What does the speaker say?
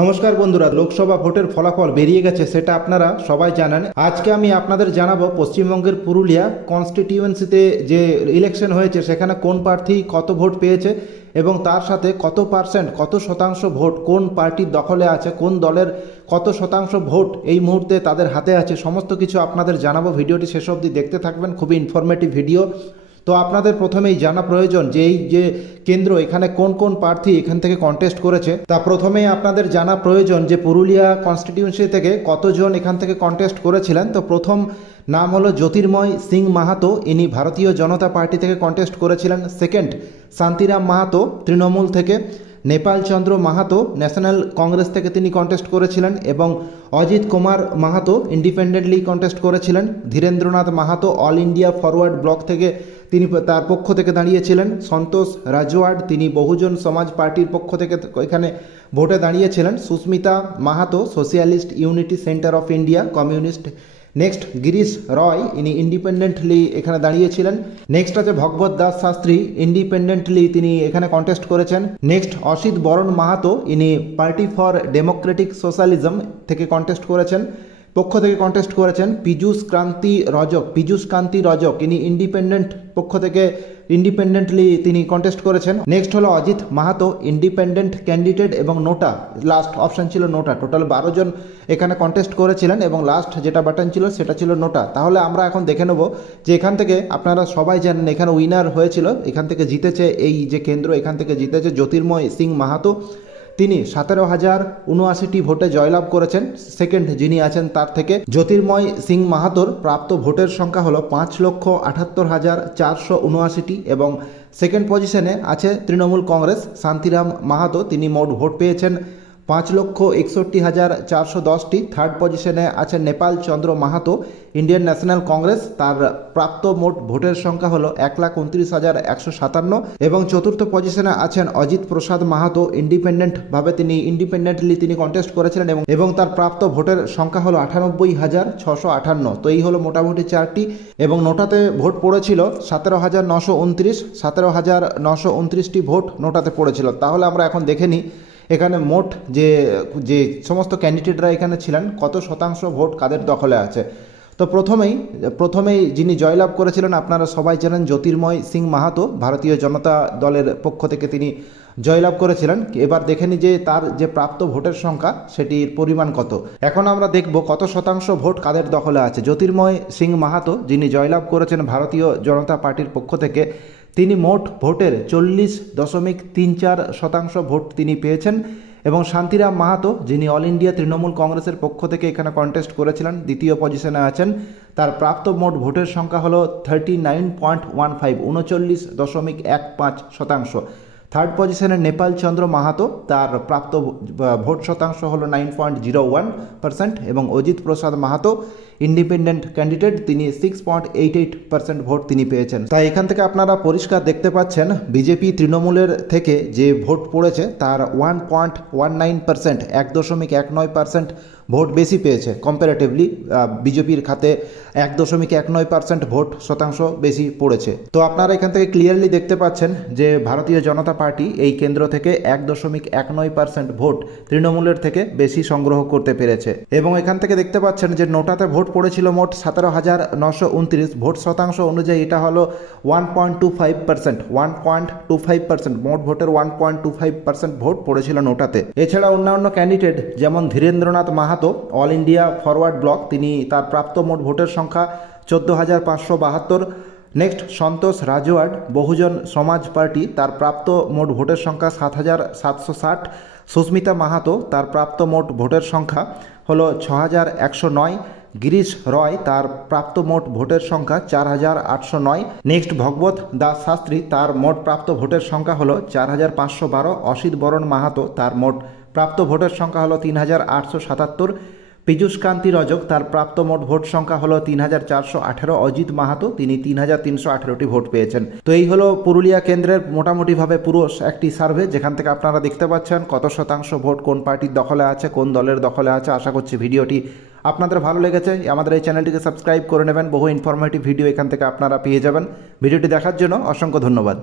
নমস্কার বন্ধুরা, লোকসভা ভোটের ফলাফল বেরিয়ে গেছে, সেটা আপনারা সবাই জানেন। আজকে আমি আপনাদের জানাবো পশ্চিমবঙ্গের পুরুলিয়া কনস্টিটিউয়েন্সিতে যে ইলেকশন হয়েছে সেখানে কোন প্রার্থী কত ভোট পেয়েছে এবং তার সাথে কত পার্সেন্ট কত শতাংশ ভোট কোন পার্টির দখলে আছে, কোন দলের কত শতাংশ ভোট এই মুহূর্তে তাদের হাতে আছে, সমস্ত কিছু আপনাদের জানাবো। ভিডিওটি শেষ অবধি দেখতে থাকবেন, খুবই ইনফরমেটিভ ভিডিও। তো আপনাদের প্রথমেই জানা প্রয়োজন যে এই যে কেন্দ্র, এখানে কোন কোন প্রার্থী এখান থেকে কন্টেস্ট করেছে। তা প্রথমেই আপনাদের জানা প্রয়োজন যে পুরুলিয়া কনস্টিটিউয়েন্সি থেকে কতজন এখান থেকে কন্টেস্ট করেছিলেন। তো প্রথম নাম হলো জ্যোতির্ময় সিং মাহাতো, ইনি ভারতীয় জনতা পার্টি থেকে কন্টেস্ট করেছিলেন। সেকেন্ড, শান্তিরাম মাহাতো তৃণমূল থেকে। নেপাল চন্দ্র মাহাতো ন্যাশনাল কংগ্রেস থেকে তিনি কন্টেস্ট করেছিলেন এবং অজিত কুমার মাহাতো ইন্ডিপেন্ডেন্টলি কন্টেস্ট করেছিলেন। Dhirendranath Mahato all India forward block থেকে তিনি তার পক্ষ থেকে দাঁড়িয়েছিলেন। সন্তোষ রাজওয়াড় তিনি বহুজন সমাজ পার্টির পক্ষ থেকে এখানে ভোটে দাঁড়িয়েছিলেন। Susmita Mahato socialist unity centre of India communist. Next, Girish Roy ইনি ইন্ডিপেন্ডেন্টলি এখানে দাঁড়িয়েছিলেন। নেক্সট আছে ভগবত দাস শাস্ত্রী, ইন্ডিপেন্ডেন্টলি তিনি এখানে কন্টেস্ট করেছেন। নেক্সট, অসিত বরণ মাহাতো ইনি পার্টি ফর ডেমোক্রেটিক সোশ্যালিজম থেকে কন্টেস্ট করেছেন, পক্ষ থেকে কন্টেস্ট করেছেন। পীযূষ কান্তি রজক ইনি ইন্ডিপেন্ডেন্ট পক্ষ থেকে ইন্ডিপেন্ডেন্টলি তিনি কন্টেস্ট করেছেন। নেক্সট হলো অজিত মাহাতো ইন্ডিপেন্ডেন্ট ক্যান্ডিডেট এবং নোটা, লাস্ট অপশন ছিল নোটা। টোটাল 12 জন এখানে কন্টেস্ট করেছিলেন এবং লাস্ট যেটা বাটন ছিল সেটা ছিল নোটা। তাহলে আমরা এখন দেখে নেব যে এখান থেকে আপনারা সবাই জানেন এখানে উইনার হয়েছিল, এখান থেকে জিতেছে এই যে কেন্দ্র, এখান থেকে জিতেছে জ্যোতির্ময় সিং মাহাতো। তিনি 17,079টি ভোটে জয়লাভ করেছেন। সেকেন্ড যিনি আছেন তার থেকে জ্যোতির্ময় সিং মাহাতোর প্রাপ্ত ভোটের সংখ্যা হলো 5,78,479টি এবং সেকেন্ড পজিশনে আছে তৃণমূল কংগ্রেস শান্তিরাম মাহাতো, তিনি মোট ভোট পেয়েছেন 5,61,410টি। থার্ড পজিশনে আছে নেপাল চন্দ্র মাহাতো ইন্ডিয়ান ন্যাশনাল কংগ্রেস, তার প্রাপ্ত মোট ভোটের সংখ্যা হলো 1,29,157 এবং চতুর্থ পজিশনে আছেন অজিত প্রসাদ মাহাতো, ইন্ডিপেন্ডেন্টলি তিনি কন্টেস্ট করেছিলেন এবং তার প্রাপ্ত ভোটের সংখ্যা হলো 98,658। তো এই হলো মোটামুটি চারটি এবং নোটাতে ভোট পড়েছিল 17,929টি ভোট নোটাতে পড়েছিল। তাহলে আমরা এখন দেখে নিই এখানে মোট যে সমস্ত ক্যান্ডিডেটরা এখানে ছিলেন কত শতাংশ ভোট কাদের দখলে আছে। তো প্রথমেই যিনি জয়লাভ করেছিলেন আপনারা সবাই জানেন জ্যোতির্ময় সিং মাহাতো, ভারতীয় জনতা দলের পক্ষ থেকে তিনি জয়লাভ করেছিলেন। এবার দেখে নিই যে তার যে প্রাপ্ত ভোটের সংখ্যা সেটির পরিমাণ কত। এখন আমরা দেখব কত শতাংশ ভোট কাদের দখলে আছে। জ্যোতির্ময় সিং মাহাতো যিনি জয়লাভ করেছেন ভারতীয় জনতা পার্টির পক্ষ থেকে, তিনি মোট ভোটের 40.34% ভোট তিনি পেয়েছেন এবং শান্তিরাম মাহাতো যিনি অল ইন্ডিয়া তৃণমূল কংগ্রেসের পক্ষ থেকে এখানে কন্টেস্ট করেছিলেন, দ্বিতীয় পজিশনে আছেন, তার প্রাপ্ত মোট ভোটের সংখ্যা হলো 39.15 39.15%। থার্ড পজিশনে নেপাল চন্দ্র মাহাতো, তার প্রাপ্ত ভোট শতাংশ হলো 9.01% এবং অজিত প্রসাদ মাহাতো ইন্ডিপেন্ডেন্ট ক্যান্ডিডেট, তিনি 6.88% ভোট তিনি পেয়েছেন। তাই এখান থেকে আপনারা পরিষ্কার দেখতে পাচ্ছেন বিজেপি তৃণমূলের থেকে যে ভোট পড়েছে তার 1.19%, 1.19% ভোট বেশি পেয়েছে কম্পারেটিভলি। বিজেপির খাতে 1.19% ভোট শতাংশ বেশি পড়েছে। তো আপনারা এখান থেকে ক্লিয়ারলি দেখতে পাচ্ছেন যে ভারতীয় জনতা পার্টি এই কেন্দ্র থেকে 1.19% ভোট তৃণমূলের থেকে বেশি সংগ্রহ করতে পেরেছে এবং এখান থেকে দেখতে পাচ্ছেন যে নোটাতে ভোট পড়েছিল মোট 17,929, ভোট শতাংশ অনুযায়ী এটা হলো 1.25%, মোট ভোটের 1.25% ভোট পড়েছিল নোটাতে। এছাড়া অন্যান্য ক্যান্ডিডেট যেমন Dhirendranath Mahato all India forward block, তিনি তার প্রাপ্ত মোট ভোটের সংখ্যা 14,572। নেক্সট, সন্তোষ রাজওয়াড় বহুজন সমাজ পার্টি, তার প্রাপ্ত মোট ভোটের সংখ্যা 7,760। সুস্মিতা মাহাতো, তার প্রাপ্ত মোট ভোটের সংখ্যা হলো 6,109। গিরিশ রয়, তার প্রাপ্ত মোট ভোটের সংখ্যা 4,809। নেক্সট, ভগবত দাস শাস্ত্রী, তার মোট প্রাপ্ত ভোটের সংখ্যা হলো 4,512। অসিত বরণ মাহাতো, তার মোট প্রাপ্ত ভোটের সংখ্যা হলো 3,877। পীযূষ কান্তি রজক, তার প্রাপ্ত মোট ভোট সংখ্যা হলো 3,418। অজিত মাহাতো, তিনি 3,318টি ভোট পেয়েছেন। তো এই হলো পুরুলিয়া কেন্দ্রের মোটামুটিভাবে পুরো একটি সার্ভে, যেখান থেকে আপনারা দেখতে পাচ্ছেন কত শতাংশ ভোট কোন পার্টির দখলে আছে, কোন দলের দখলে আছে। আশা করছি ভিডিওটি আপনাদের ভালো লেগেছে। আমাদের এই চ্যানেলটিকে সাবস্ক্রাইব করে নেবেন, বহু ইনফরমেটিভ ভিডিও এখান থেকে আপনারা পেয়ে যাবেন। ভিডিওটি দেখার জন্য অসংখ্য ধন্যবাদ।